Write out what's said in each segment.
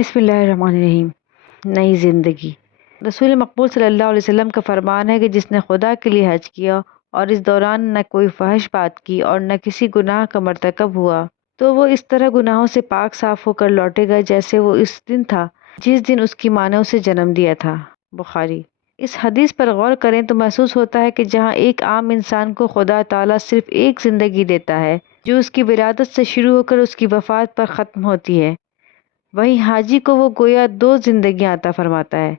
بسم اللہ الرحمن الرحیم۔ نئی زندگی۔ رسول مقبول صلی اللہ علیہ وسلم کا فرمان ہے کہ جس نے خدا کے لیے حج کیا اور اس دوران نہ کوئی فحش بات کی اور نہ کسی گناہ کا مرتکب ہوا تو وہ اس طرح گناہوں سے پاک صاف ہو کر لوٹے گا جیسے وہ اس دن تھا جس دن اس کی ماں نے اسے جنم دیا تھا۔ بخاری۔ اس حدیث پر غور کریں تو محسوس ہوتا ہے کہ جہاں ایک عام انسان کو خدا تعالیٰ صرف ایک زندگی دیتا ہے جو اس کی ولادت سے شروع ہو کر اس کی وفات پر ختم ہوتی ہے، وہیں حاجی کو وہ گویا دو زندگیاں عطا فرماتا ہے،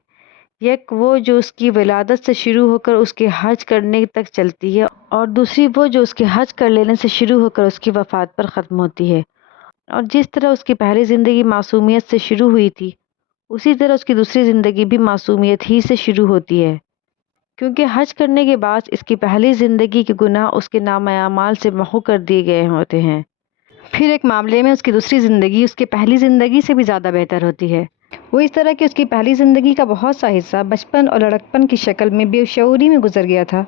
ایک وہ جو اس کی ولادت سے شروع ہو کر اس کے حج کرنے تک چلتی ہے اور دوسری وہ جو اس کے حج کر لینے سے شروع ہو کر اس کی وفات پر ختم ہوتی ہے۔ اور جس طرح اس کی پہلی زندگی معصومیت سے شروع ہوئی تھی اسی طرح اس کی دوسری زندگی بھی معصومیت ہی سے شروع ہوتی ہے، کیونکہ حج کرنے کے بعد اس کی پہلی زندگی کے گناہ اس کے نامہ اعمال سے محو کر دیے گئے ہوتے ہیں۔ پھر ایک معاملے میں اس کی دوسری زندگی اس کی پہلی زندگی سے بھی زیادہ بہتر ہوتی ہے۔ وہ اس طرح کہ اس کی پہلی زندگی کا بہت سا حصہ بچپن اور لڑکپن کی شکل میں بے شعوری میں گزر گیا تھا،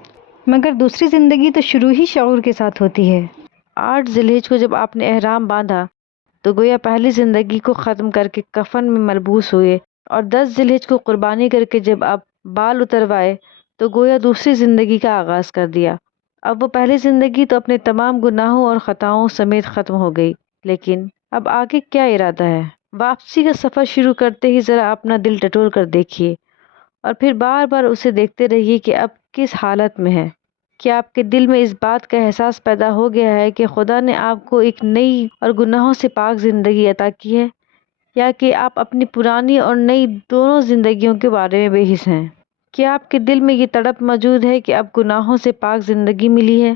مگر دوسری زندگی تو شروع ہی شعور کے ساتھ ہوتی ہے۔ 8 ذی الحجہ کو جب آپ نے احرام باندھا تو گویا پہلی زندگی کو ختم کر کے کفن میں ملبوس ہوئے، اور 10 ذی الحجہ کو قربانی کر کے جب آپ بال اتروائے تو گویا دوسری زندگی کا آغاز کر دیا۔ اب وہ پہلی زندگی تو اپنے تمام گناہوں اور خطاؤں سمیت ختم ہو گئی، لیکن اب آگے کیا ارادہ ہے؟ واپسی کا سفر شروع کرتے ہی ذرا اپنا دل ٹٹول کر دیکھیے اور پھر بار بار اسے دیکھتے رہیے کہ اب کس حالت میں ہے۔ کیا آپ کے دل میں اس بات کا احساس پیدا ہو گیا ہے کہ خدا نے آپ کو ایک نئی اور گناہوں سے پاک زندگی عطا کی ہے، یا کہ آپ اپنی پرانی اور نئی دونوں زندگیوں کے بارے میں بے حس ہیں؟ کیا آپ کے دل میں یہ تڑپ موجود ہے کہ اب گناہوں سے پاک زندگی ملی ہے،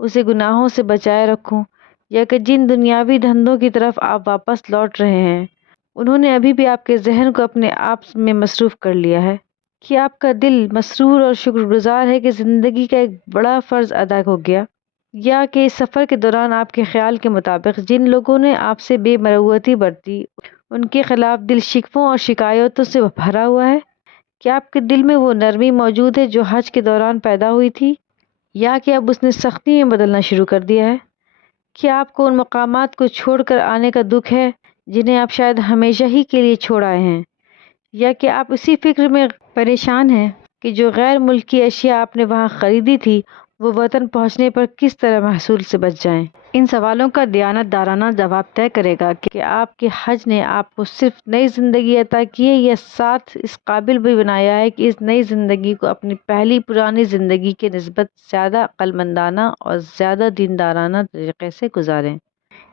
اسے گناہوں سے بچائے رکھوں، یا کہ جن دنیاوی دھندوں کی طرف آپ واپس لوٹ رہے ہیں انہوں نے ابھی بھی آپ کے ذہن کو اپنے آپ میں مصروف کر لیا ہے؟ کیا آپ کا دل مسرور اور شکر گزار ہے کہ زندگی کا ایک بڑا فرض ادا ہو گیا، یا کہ اس سفر کے دوران آپ کے خیال کے مطابق جن لوگوں نے آپ سے بے مروتی برتی ان کے خلاف دل شکووں اور شکایتوں سے بھرا ہوا ہے؟ کیا آپ کے دل میں وہ نرمی موجود ہے جو حج کے دوران پیدا ہوئی تھی، یا کہ اب اس نے سختی میں بدلنا شروع کر دیا ہے؟ کیا آپ کو ان مقامات کو چھوڑ کر آنے کا دکھ ہے جنہیں آپ شاید ہمیشہ ہی کے لیے چھوڑ آئے ہیں، یا کہ آپ اسی فکر میں پریشان ہیں کہ جو غیر ملکی اشیاء آپ نے وہاں خریدی تھی وہ وطن پہنچنے پر کس طرح محصول سے بچ جائیں؟ ان سوالوں کا دیانت دارانہ جواب طے کرے گا کہ آپ کے حج نے آپ کو صرف نئی زندگی عطا کی ہے یا ساتھ اس قابل بھی بنایا ہے کہ اس نئی زندگی کو اپنی پہلی پرانی زندگی کے نسبت زیادہ عقلمندانہ اور زیادہ دیندارانہ طریقے سے گزاریں۔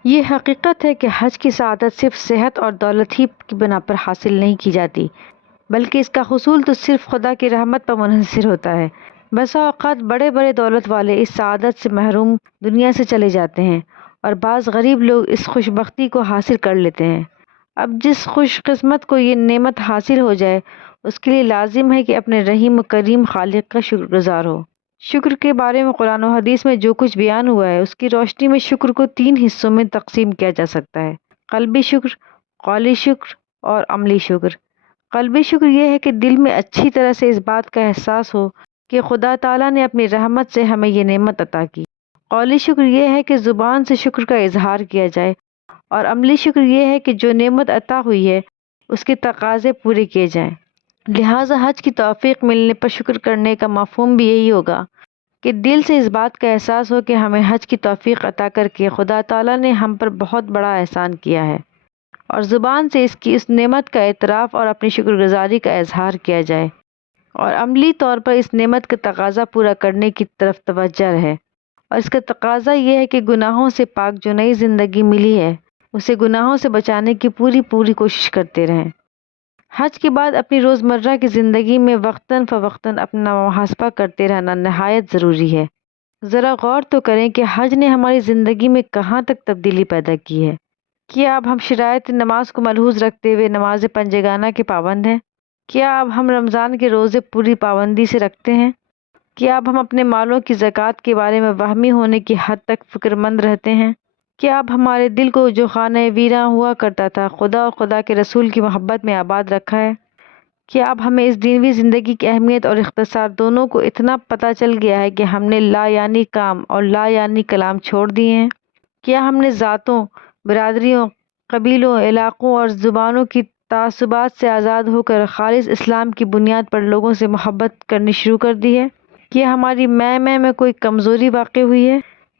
یہ حقیقت ہے کہ حج کی سعادت صرف صحت اور دولت ہی کی بنا پر حاصل نہیں کی جاتی، بلکہ اس کا حصول تو صرف خدا کی رحمت پر منحصر ہوتا ہے۔ بسا اوقات بڑے بڑے دولت والے اس سعادت سے محروم دنیا سے چلے جاتے ہیں اور بعض غریب لوگ اس خوش بختی کو حاصل کر لیتے ہیں۔ اب جس خوش قسمت کو یہ نعمت حاصل ہو جائے اس کے لیے لازم ہے کہ اپنے رحیم و کریم خالق کا شکر گزار ہو۔ شکر کے بارے میں قرآن و حدیث میں جو کچھ بیان ہوا ہے اس کی روشنی میں شکر کو 3 حصوں میں تقسیم کیا جا سکتا ہے: قلبی شکر، قولی شکر اور عملی شکر۔ قلبی شکر یہ ہے کہ دل میں اچھی طرح سے اس بات کا احساس ہو کہ خدا تعالیٰ نے اپنی رحمت سے ہمیں یہ نعمت عطا کی۔ قولی شکر یہ ہے کہ زبان سے شکر کا اظہار کیا جائے، اور عملی شکر یہ ہے کہ جو نعمت عطا ہوئی ہے اس کے تقاضے پورے کیے جائیں۔ لہٰذا حج کی توفیق ملنے پر شکر کرنے کا مفہوم بھی یہی ہوگا کہ دل سے اس بات کا احساس ہو کہ ہمیں حج کی توفیق عطا کر کے خدا تعالیٰ نے ہم پر بہت بڑا احسان کیا ہے، اور زبان سے اس نعمت کا اعتراف اور اپنی شکر گزاری کا اظہار کیا جائے، اور عملی طور پر اس نعمت کا تقاضا پورا کرنے کی طرف توجہ رہے۔ اور اس کا تقاضا یہ ہے کہ گناہوں سے پاک جو نئی زندگی ملی ہے اسے گناہوں سے بچانے کی پوری کوشش کرتے رہیں۔ حج کے بعد اپنی روزمرہ کی زندگی میں وقتاً فوقتاً اپنا محاسبہ کرتے رہنا نہایت ضروری ہے۔ ذرا غور تو کریں کہ حج نے ہماری زندگی میں کہاں تک تبدیلی پیدا کی ہے۔ کیا اب ہم شرائط نماز کو ملحوظ رکھتے ہوئے نماز پنجگانہ کے پابند ہیں؟ کیا اب ہم رمضان کے روزے پوری پابندی سے رکھتے ہیں؟ کیا اب ہم اپنے مالوں کی زکوٰۃ کے بارے میں وہمی ہونے کی حد تک فکر مند رہتے ہیں؟ کیا اب ہمارے دل کو جو خانہ ویراں ہوا کرتا تھا خدا اور خدا کے رسول کی محبت میں آباد رکھا ہے؟ کیا اب ہمیں اس دینوی زندگی کی اہمیت اور اختصار دونوں کو اتنا پتہ چل گیا ہے کہ ہم نے لا یعنی کام اور لا یعنی کلام چھوڑ دیے ہیں؟ کیا ہم نے ذاتوں، برادریوں، قبیلوں، علاقوں اور زبانوں کی تعصبات سے آزاد ہو کر خالص اسلام کی بنیاد پر لوگوں سے محبت کرنی شروع کر دی ہے؟ کیا ہماری میں کوئی کمزوری واقع ہوئی ہے؟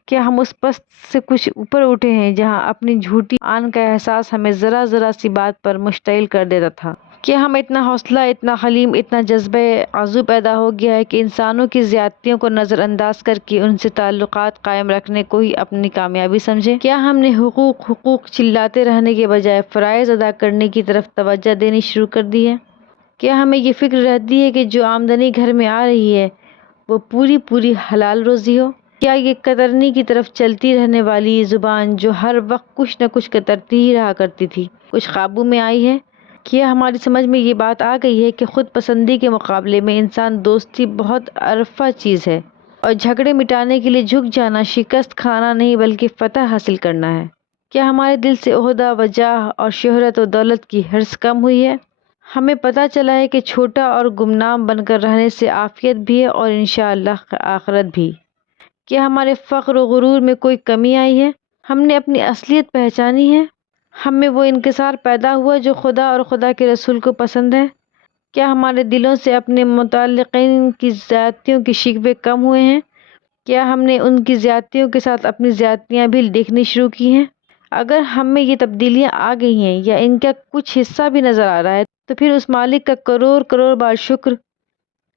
کیا ہم اس پست سے کچھ اوپر اٹھے ہیں جہاں اپنی جھوٹی آن کا احساس ہمیں ذرا سی بات پر مشتعل کر دیتا تھا؟ کیا ہم اتنا حوصلہ، اتنا حلیم، اتنا جذبہ عضو پیدا ہو گیا ہے کہ انسانوں کی زیادتیوں کو نظر انداز کر کے ان سے تعلقات قائم رکھنے کو ہی اپنی کامیابی سمجھے؟ کیا ہم نے حقوق چلاتے رہنے کے بجائے فرائض ادا کرنے کی طرف توجہ دینی شروع کر دی ہے؟ کیا ہمیں یہ فکر رہتی ہے کہ جو آمدنی گھر میں آ رہی ہے وہ پوری حلال روزی ہو؟ کیا یہ کترنی کی طرف چلتی رہنے والی زبان جو ہر وقت کچھ نہ کچھ کترتی ہی رہا کرتی تھی، کچھ قابو میں آئی ہے؟ کیا ہماری سمجھ میں یہ بات آ گئی ہے کہ خود پسندی کے مقابلے میں انسان دوستی بہت ارفع چیز ہے اور جھگڑے مٹانے کے لیے جھک جانا شکست کھانا نہیں بلکہ فتح حاصل کرنا ہے؟ کیا ہمارے دل سے عہدہ و جاہ اور شہرت و دولت کی حرص کم ہوئی ہے؟ ہمیں پتہ چلا ہے کہ چھوٹا اور گمنام بن کر رہنے سے عافیت بھی ہے اور انشاءاللہ آخرت بھی۔ کیا ہمارے فخر و غرور میں کوئی کمی آئی ہے؟ ہم نے اپنی اصلیت پہچانی ہے؟ ہم میں وہ انکسار پیدا ہوا جو خدا اور خدا کے رسول کو پسند ہے؟ کیا ہمارے دلوں سے اپنے متعلقین کی زیادتیوں کے شکوے کم ہوئے ہیں؟ کیا ہم نے ان کی زیادتیوں کے ساتھ اپنی زیادتیاں بھی دیکھنی شروع کی ہیں؟ اگر ہم میں یہ تبدیلیاں آ گئی ہیں یا ان کا کچھ حصہ بھی نظر آ رہا ہے تو پھر اس مالک کا کروڑ بار شکر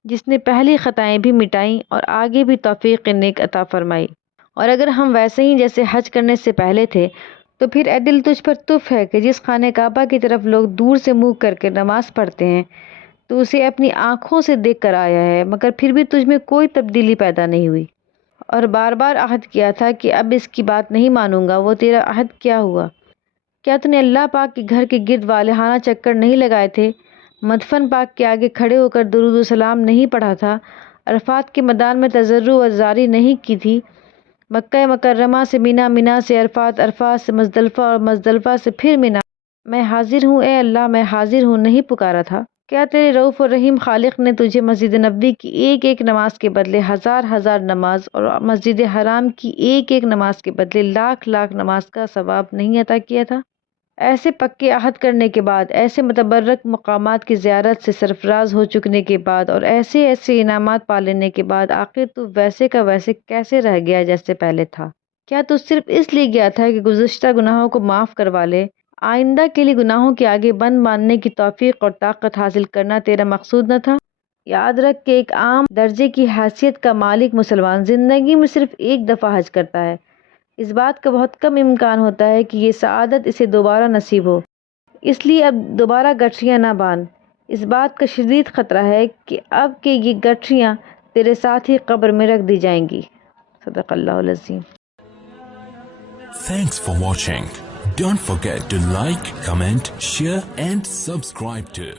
جس نے پہلی خطائیں بھی مٹائیں اور آگے بھی توفیق نیک عطا فرمائی۔ اور اگر ہم ویسے ہی جیسے حج کرنے سے پہلے تھے تو پھر اے دل تجھ پر تف ہے کہ جس خانہ کعبہ کی طرف لوگ دور سے منہ کر کے نماز پڑھتے ہیں تو اسے اپنی آنکھوں سے دیکھ کر آیا ہے، مگر پھر بھی تجھ میں کوئی تبدیلی پیدا نہیں ہوئی، اور بار عہد کیا تھا کہ اب اس کی بات نہیں مانوں گا۔ وہ تیرا عہد کیا ہوا؟ کیا تو نے اللہ پاک کے گھر کے گرد والہانہ چکر نہیں لگائے تھے؟ مدفن پاک کے آگے کھڑے ہو کر درود و سلام نہیں پڑھا تھا؟ عرفات کے میدان میں تضرع و زاری نہیں کی تھی؟ مکہ مکرمہ سے مینا، مینا سے عرفات، عرفات سے مزدلفہ اور مزدلفہ سے پھر مینا، میں حاضر ہوں اے اللہ میں حاضر ہوں نہیں پکارا تھا؟ کیا تیرے رؤوف و رحیم خالق نے تجھے مسجد نبوی کی ایک نماز کے بدلے ہزار نماز اور مسجد حرام کی ایک نماز کے بدلے لاکھ نماز کا ثواب نہیں عطا کیا تھا؟ ایسے پکے عہد کرنے کے بعد، ایسے متبرک مقامات کی زیارت سے سرفراز ہو چکنے کے بعد اور ایسے انعامات پا لینے کے بعد آخر تو ویسے کا ویسے کیسے رہ گیا جیسے پہلے تھا؟ کیا تو صرف اس لیے گیا تھا کہ گزشتہ گناہوں کو معاف کروا لے؟ آئندہ کے لیے گناہوں کے آگے بند باندھنے کی توفیق اور طاقت حاصل کرنا تیرا مقصود نہ تھا؟ یاد رکھ کہ ایک عام درجے کی حیثیت کا مالک مسلمان زندگی میں صرف ایک دفعہ حج کرتا ہے۔ اس بات کا بہت کم امکان ہوتا ہے کہ یہ سعادت اسے دوبارہ نصیب ہو، اس لیے اب دوبارہ گٹھیاں نہ باندھ۔ اس بات کا شدید خطرہ ہے کہ اب کہ یہ گٹھیاں تیرے ساتھ ہی قبر میں رکھ دی جائیں گی۔ صدق اللہ العظیم۔ Thanks for watching. Don't forget to like, comment, share and subscribe to